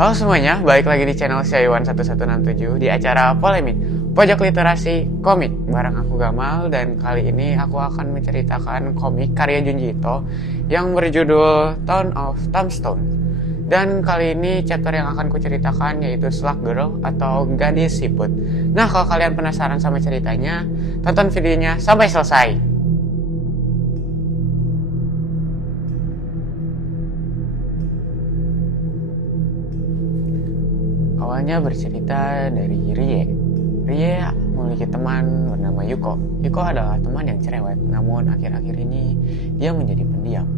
Halo semuanya, balik lagi di channel Syaiwan 1167 di acara Polemik Pojok Literasi Komik bareng aku Gamal, dan kali ini aku akan menceritakan komik karya Junji Ito yang berjudul Town of Tombstone. Dan kali ini chapter yang akan kuceritakan yaitu Slug Girl atau Gadis Siput. Nah, kalau kalian penasaran sama ceritanya, tonton videonya sampai selesai. Awalnya bercerita dari Rie. Rie memiliki teman bernama Yuko. Yuko adalah teman yang cerewet, namun akhir-akhir ini dia menjadi pendiam.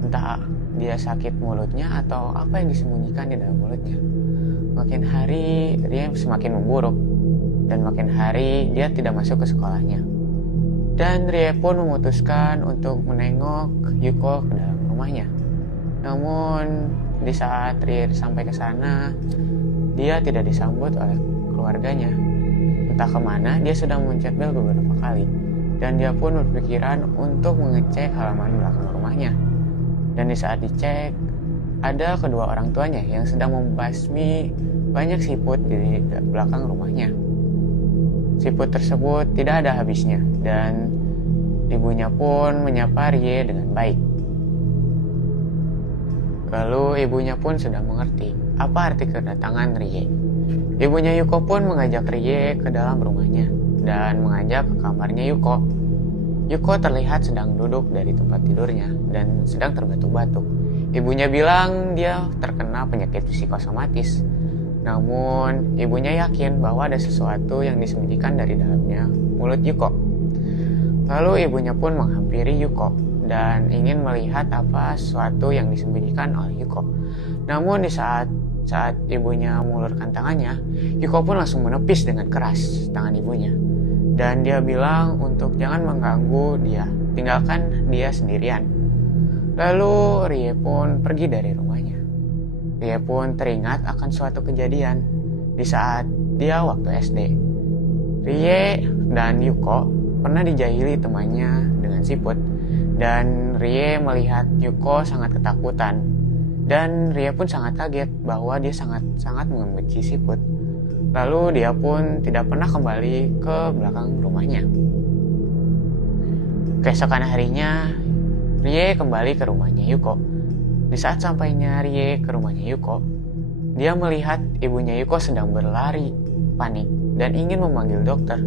Entah dia sakit mulutnya atau apa yang disembunyikan di dalam mulutnya. Makin hari Rie semakin memburuk, dan makin hari dia tidak masuk ke sekolahnya. Dan Rie pun memutuskan untuk menengok Yuko ke dalam rumahnya. Namun di saat Rie sampai ke sana, dia tidak disambut oleh keluarganya. Entah kemana, dia sudah memencet bel beberapa kali. Dan dia pun berpikiran untuk mengecek halaman belakang rumahnya. Dan di saat dicek, ada kedua orang tuanya yang sedang membasmi banyak siput di belakang rumahnya. Siput tersebut tidak ada habisnya, dan ibunya pun menyapa Rie dengan baik. Lalu ibunya pun sudah mengerti apa arti kedatangan Rie. Ibunya Yuko pun mengajak Rie ke dalam rumahnya dan mengajak ke kamarnya Yuko. Yuko terlihat sedang duduk dari tempat tidurnya dan sedang terbatuk-batuk. Ibunya bilang dia terkena penyakit psikosomatis. Namun ibunya yakin bahwa ada sesuatu yang disembunyikan dari dalamnya mulut Yuko. Lalu ibunya pun menghampiri Yuko dan ingin melihat apa sesuatu yang disembunyikan oleh Yuko. Namun di saat ibunya mengulurkan tangannya, Yuko pun langsung menepis dengan keras tangan ibunya. Dan dia bilang untuk jangan mengganggu dia, tinggalkan dia sendirian. Lalu Rie pun pergi dari rumahnya. Rie pun teringat akan suatu kejadian di saat dia waktu SD. Rie dan Yuko pernah dijahili temannya dengan siput. Dan Rie melihat Yuko sangat ketakutan. Dan Rie pun sangat kaget bahwa dia sangat membenci siput. Lalu dia pun tidak pernah kembali ke belakang rumahnya. Keesokan harinya, Rie kembali ke rumahnya Yuko. Di saat sampainya Rie ke rumahnya Yuko, dia melihat ibunya Yuko sedang berlari panik dan ingin memanggil dokter.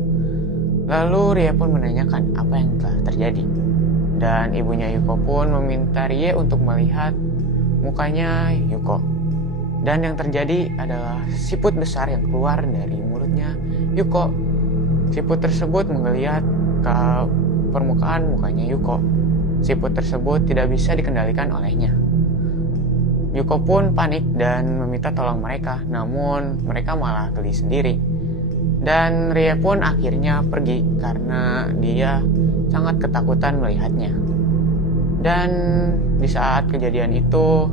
Lalu Rie pun menanyakan apa yang telah terjadi. Dan ibunya Yuko pun meminta Rie untuk melihat mukanya Yuko. Dan yang terjadi adalah siput besar yang keluar dari mulutnya Yuko. Siput tersebut menggeliat ke permukaan mukanya Yuko. Siput tersebut tidak bisa dikendalikan olehnya. Yuko pun panik dan meminta tolong mereka, namun mereka malah geli sendiri. Dan Rie pun akhirnya pergi karena dia sangat ketakutan melihatnya. Dan di saat kejadian itu,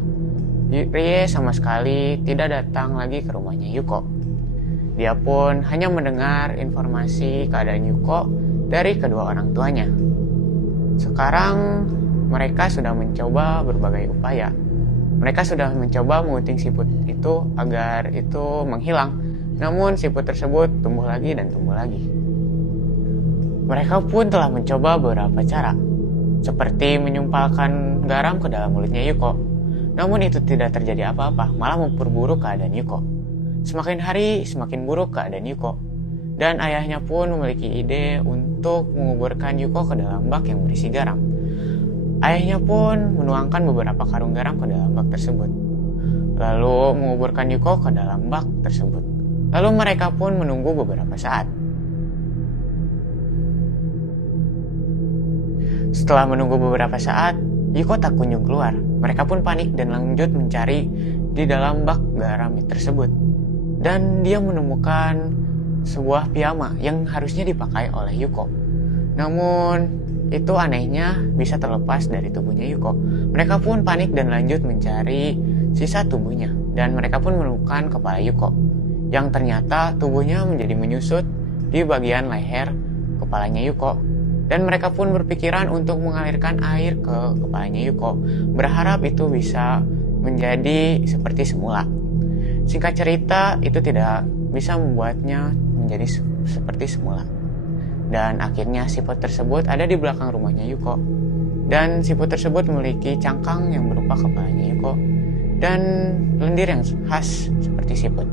Rie sama sekali tidak datang lagi ke rumahnya Yuko. Dia pun hanya mendengar informasi keadaan Yuko dari kedua orang tuanya. Sekarang mereka sudah mencoba berbagai upaya. Mereka sudah mencoba mengunting siput itu agar itu menghilang. Namun siput tersebut tumbuh lagi dan tumbuh lagi. Mereka pun telah mencoba beberapa cara, seperti menyumpalkan garam ke dalam mulutnya Yuko. Namun itu tidak terjadi apa-apa, malah memperburuk keadaan Yuko. Semakin hari semakin buruk keadaan Yuko. Dan ayahnya pun memiliki ide untuk menguburkan Yuko ke dalam bak yang berisi garam. Ayahnya pun menuangkan beberapa karung garam ke dalam bak tersebut, lalu menguburkan Yuko ke dalam bak tersebut. Lalu mereka pun menunggu beberapa saat. Setelah menunggu beberapa saat, Yuko tak kunjung keluar. Mereka pun panik dan lanjut mencari di dalam bak garam tersebut. Dan dia menemukan sebuah piyama yang harusnya dipakai oleh Yuko. Namun itu anehnya bisa terlepas dari tubuhnya Yuko. Mereka pun panik dan lanjut mencari sisa tubuhnya. Dan mereka pun menemukan kepala Yuko, yang ternyata tubuhnya menjadi menyusut di bagian leher kepalanya Yuko. Dan mereka pun berpikiran untuk mengalirkan air ke kepalanya Yuko, berharap itu bisa menjadi seperti semula. Singkat cerita, itu tidak bisa membuatnya menjadi seperti semula. Dan akhirnya siput tersebut ada di belakang rumahnya Yuko. Dan siput tersebut memiliki cangkang yang berupa kepalanya Yuko dan lendir yang khas seperti siput.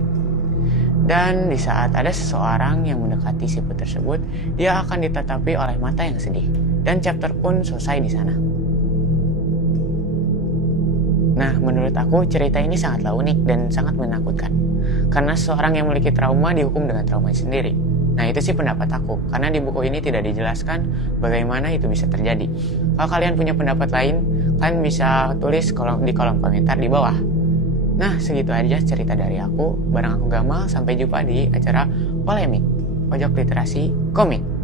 Dan di saat ada seseorang yang mendekati siput tersebut, dia akan ditatapi oleh mata yang sedih. Dan chapter pun selesai di sana. Nah, menurut aku cerita ini sangatlah unik dan sangat menakutkan. Karena seseorang yang memiliki trauma dihukum dengan traumanya sendiri. Nah, itu sih pendapat aku. Karena di buku ini tidak dijelaskan bagaimana itu bisa terjadi. Kalau kalian punya pendapat lain, kalian bisa tulis di kolom komentar di bawah. Nah, segitu aja cerita dari aku. Bareng aku Gamal, sampai jumpa di acara Polemik Pojok Literasi Komik.